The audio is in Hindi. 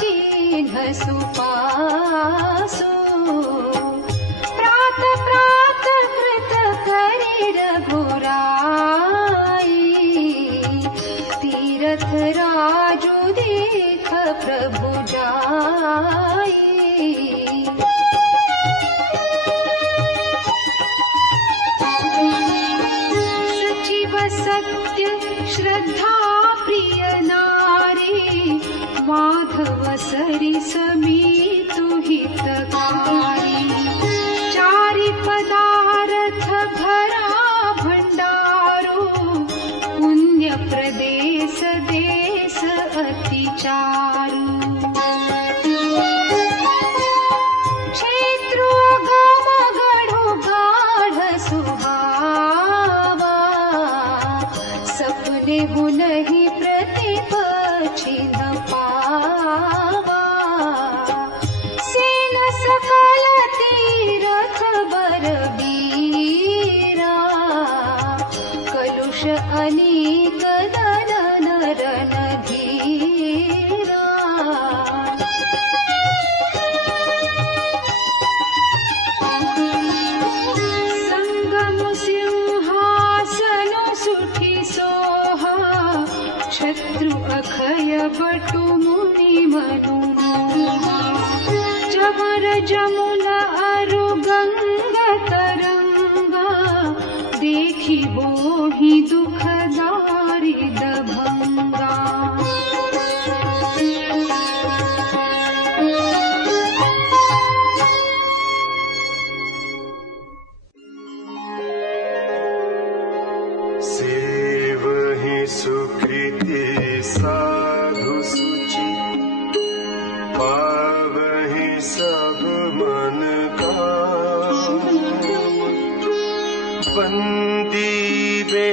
कीन्ह सुपासु। प्रात प्रात कृत करि रघुराई, तीरथ राजु देख प्रभु जाई। सचिव सत्य श्रद्धा प्रिय नारी, माधव सरिस मीतु हितकारी। चारि पदार्थ भरा भंडारो, पुण्य प्रदेश देश अति चारु। क्षेत्रो गम गढ़ो गाढ़ सुहावा, सपने हुनहि प्रतिपक्षि न पावा। सेन सकल तीरथ बर बीरा, कलुष अनेक दलन रणधीरा। संगम सिंहासनु सुठि सोहा, शत्रु अखय बटु मुनि मनु मोहा। जबर जमुन अरु गंगा तरंगा, देखि बोहि दुख दारिद भंगा। सेवहि सुकृति साधु सुचि, पावहि सब मन का। बंदी बे